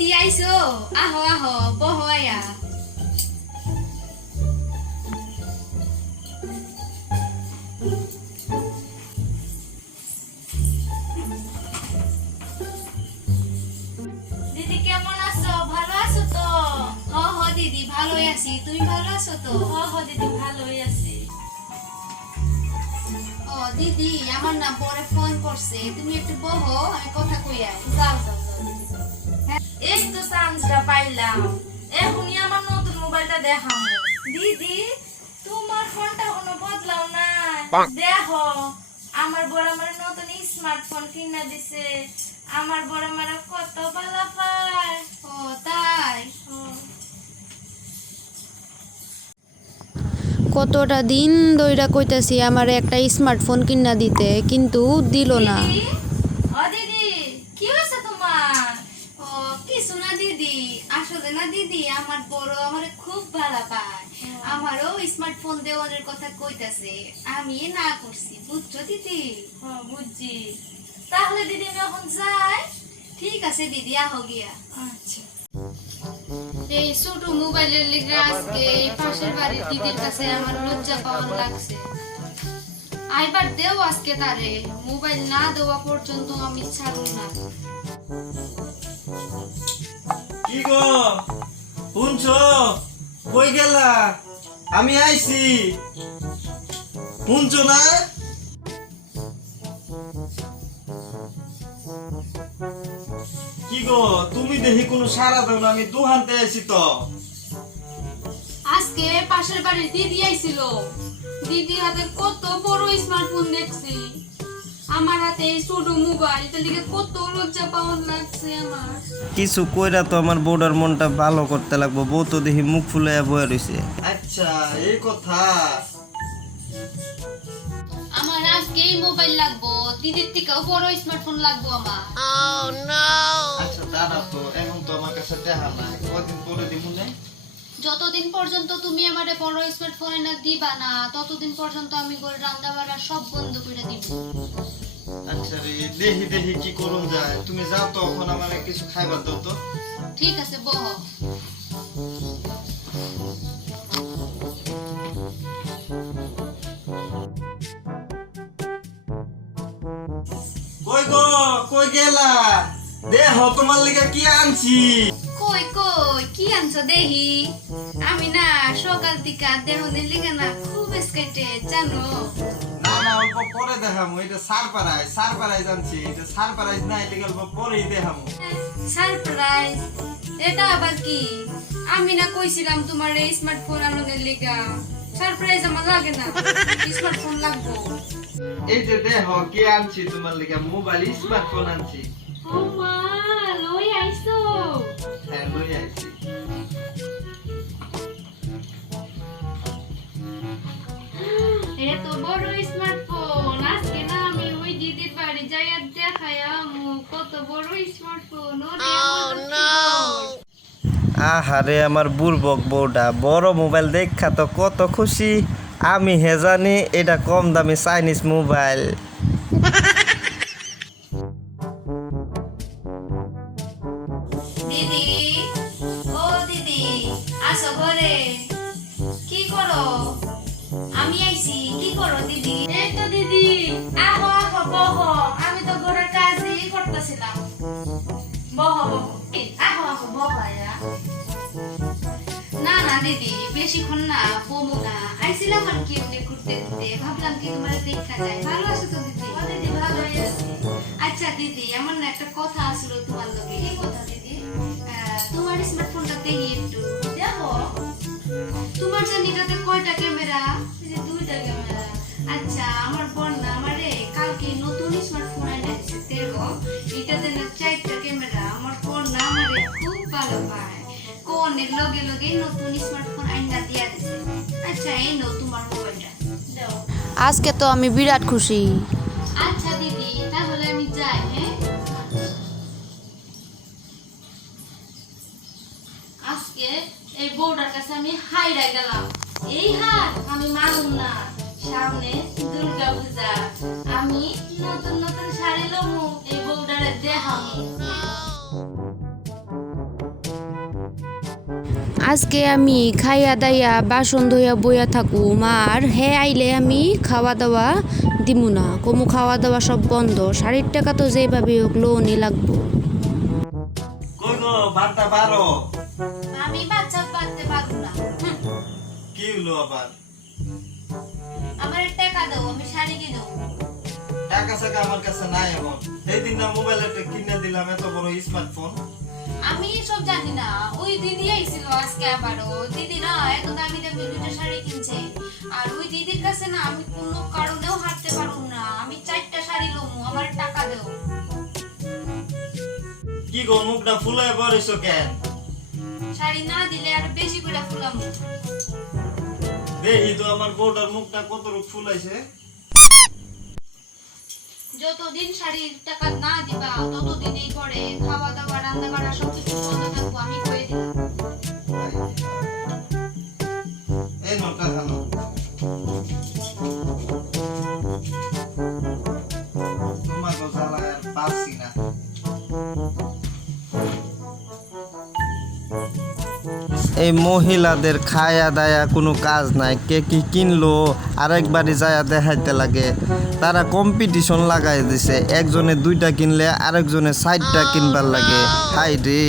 দিদি আইসো আহো আহো বহ আয়া। দিদি কেমন আছো? ভালো আছো তো? হ হ দিদি ভালোই আছি। তুমি ভালো আছো তো? হ হ দিদি ভালোই আছি। ও দিদি আমার না পরে ফোন করছে। তুমি একটু বহ আমি কথা কই যাও যাও যাও। এই তো চান্সটা পাইলাম। এখনই আমার নতুন মোবাইলটা দেখাবো দিদি তোমার ফোনটা কোনো বদলাও না দেখো আমার বড় আমার নতুন স্মার্টফোন কিনা দিছে। আমার বড় আমার কত ভালো পায়। ও তাই? কতটা দিন দইরা কইতাছি আমার একটা স্মার্টফোন কিনা দিতে কিন্তু দিল না দিদি ও দিদি কি হয়েছে তোমার ও কিছু না দিদি না দিদি আমার বড় আমার খুব ভালো পায়। আমারও স্মার্টফোন দেওয়ানোর কথা কইতাছে। আমি না করছি বুঝছ দিদি? ও, বুঝছি। তাহলে দিদি আমি এখন যাই। ঠিক আছে দিদি আহো গিয়া। আচ্ছা। এই ছোট মোবাইলের লিগে আজকে এই পাশের বাড়ির দিদির কাছে আমার লজ্জা পাওয়ার লাগছে। আইবার দেও আজকে তারে। মোবাইল না দেওয়া পর্যন্ত আমি ছাড়ব না। কি গো? শুনছ? কই গেলা? আমি আইছি। শুনছ না? কি গো, তুমি দেখি কোনো সারা দাও না, আমি দুহানতে আইছি তো। আজকে পাশের বাড়ির দিদি আইছিল। দিদি হাতে কত বড় স্মার্টফোন দেখছি। আমার হাতে ছোট মোবাইল এটার কত লজ্জা পাওয়ার লাগছে আমার। কিছু কইরা তো আমার মনটা ভালো করতে লাগবো বউ তো দেখি মুখ ফুলাইয়া বয়ে রইছে। আচ্ছা এই কথা। আমার আজকে এই মোবাইল লাগবো দিদির বড় স্মার্টফোন লাগবো আমার। আচ্ছা দাদা তো এখন তো আমার কাছে দেখা নাই। কদিন পরে দিব না? যতদিন পর্যন্ত তুমি আমারে বড় স্মার্টফোন এনে দিবা না ততদিন পর্যন্ত আমি করে রান্না বাড়া সব বন্ধ করে দিব। আচ্ছা রে দেখি দেখি কি করুন যায়? তুমি যাও তো এখন আমার কিছু খাইবার দাও তো। ঠিক আছে বহ। কই গো কই গেলা? দেহ তোমার লিগে কি আনছি? কই কই? কি আনছো দেহি? আমি না সকাল থেকে দেহনের লিগে না খুব স্কেটে জানো? না না অল্প পরে দেখামু। এটা সারপ্রাইজ সারপ্রাইজ আনছি। এটা সারপ্রাইজ না এটা অল্প পরেই দেখামু। সারপ্রাইজ? এটা আবার কি? আমি না কইছিলাম তোমার এই স্মার্টফোন আনোনের লিগা। সারপ্রাইজ আমার লাগে না। স্মার্টফোন লাগবো? এই যে দেহ কি আনছি তোমার লিগে? মোবাইল স্মার্টফোন আনছি। ও মা লই আইছো। হ্যাঁ লই আইছি এটা তো বড় স্মার্টফোন আজকে না আমি ওই দিদির বাড়ি যাই আর দেখায়া কত বড় স্মার্টফোন আহারে আমার বুড়বক বউটা বড় মোবাইল দেখা তো কত খুশি। আমি হে জানি এটা কম দামি চাইনিজ মোবাইল। আমি আইছি কি করো দিদি? এই তো দিদি। আহো আহো বহ। আমি তো ঘরের কাজই করতেছিলাম বহ বহ। আহো আহো বহ আয়া। না না দিদি বেশিক্ষণ না বমু না। আইছিলাম আর কি এমনি ঘুরতে ঘুরতে। ভাবলাম কি তোমার দেখা যায়। ভালো আছো তো দিদি? দিদি আছি। আচ্ছা দিদি আমার না একটা কথা আসলো তোমার লগে। কি কথা দিদি তোমার স্মার্টফোনটা দেখি একটু। দেখো তোমার জানি এটাতে কয়টা ভালো পায় কোনের লগে লগে নতুন স্মার্টফোন আইনা দিয়া দিছে। আচ্ছা এই নো তোমার মোবাইলটা দাও। আজকে তো আমি বিরাট খুশি। আচ্ছা দিদি তাহলে আমি যাই হ্যাঁ? আজকে এই বউটার কাছে আমি হাইরা গেলাম। এই হাত আমি মানুম না। সামনে দুর্গা পূজা। আমি নতুন নতুন শাড়ি লমু এই বউটারে দেখামু। আজকে আমি খাইয়া দাইয়া বাসন ধইয়া বইয়া থাকুম আর হে আইলে আমি খাওয়া দাওয়া দিমু না। কমু খাওয়া দাওয়া সব বন্ধ। ষাট টাকা তো যেভাবে হোক লোনই লাগবো। কই গো বারটা বারো। আমি বাচ্চা বাঁধতে পারব না। কি হলো আবার? আমার টাকা দাও আমি শাড়ি কিনো টাকা সাকা আমার কাছে নাই এখন সেই দিন না মোবাইল একটা কিনে দিলাম এত বড় স্মার্টফোন আমি সব জানি না। ওই দিদি আইছিল আজকে আবারও। দিদি না এত দামি দামি দুটো শাড়ি কিনছে। আর ওই দিদির কাছে না আমি কোনো কারণেও হাঁটতে পারব না। আমি চারটা শাড়ি লমু আমার টাকা দেও। কি গো মুখটা ফুলায় পড়েছো কেন? শাড়ি না দিলে আর বেশি করে ফুলামু। দেখি তো আমার বউটার মুখটা কত রূপ ফুলাইছে? যতদিন শাড়ির টাকা না দিবা, ততদিন এই করে খাওয়া দাওয়া রান্না করা সবকিছু বন্ধ থাকব। এই মহিলাদের খায়া দায়া কোনো কাজ নাই। কে কি কিনলো, আরেকবারই যায়া দেখাইতে লাগে। তারা কম্পিটিশন লাগাই দিছে। একজনে দুইটা কিনলে আরেকজনে সাইডটা কিনবার লাগে। হাই রে!